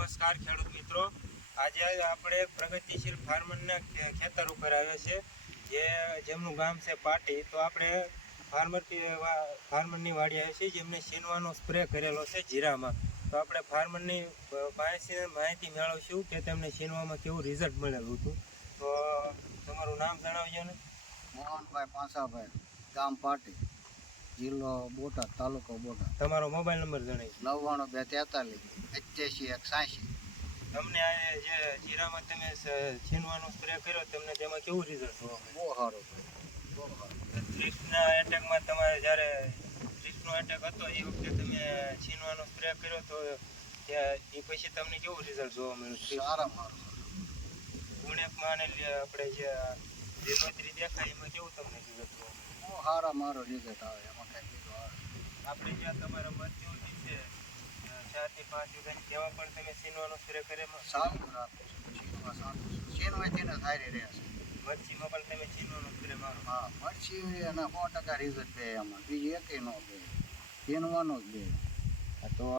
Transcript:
નમસ્કાર ખેડૂત મિત્રો, આજે આપણે પ્રગતિશીલ ફાર્મરના ખેતર ઉપર આવ્યા છે જેમનું ગામ છે પાટી. તો આપણે ફાર્મરની વાડી આવી છે જેમને છીનવાનો સ્પ્રે કરેલો છે જીરામાં. તો આપણે ફાર્મરની માહિતી મેળવશું કે તેમને છીનવામાં કેવું રિઝલ્ટ મળેલું હતું. તો તમારું નામ જણાવજો ને. મોહનભાઈ પાંસાભાઈ, ગામ પાટી, જિલ્લો બોટાદ, તાલુકો બોટાદ. તમારો મોબાઈલ નંબર જણાવી. 99 243 81 તમને આ જે જીરામાં તમે છીનવાનો સ્પ્રે કર્યો તમને તેમાં કેવું રિઝલ્ટ જોવા બહુ સારું. થ્રિપ્સના એટેકમાં તમારે જ્યારે થ્રિપ્સનો એટેક હતો એ વખતે તમે છીનવાનો સ્પ્રે કર્યો તો એ પછી તમને કેવું રિઝલ્ટ જોવા મળ્યું? સારામાં ગુણેકમાં અને આપણે જે લીલોતરી દેખાય એમાં કેવું તમને રિઝલ્ટ જોવા મળ્યું? બહુ સારા મારો રિઝલ્ટ આવે, એમાં કંઈ બીજું આવે. આપણે જ્યાં તમારા મરચીઓ છે 4 થી 5 વીઘાની તેમાં પણ તમે છીનવાનો સ્પ્રે કર્યો? સારું રાખું છું, છીનવા સારું છું. છીનવાથી ને સારી રહે છે. મરચીમાં પણ તમે છીનવાનો સ્પ્રે મારો? હા, મરચી અને 100% રિઝલ્ટ બે એમાં, બીજી એકેય ન બે, છીનવાનો જ બે. તો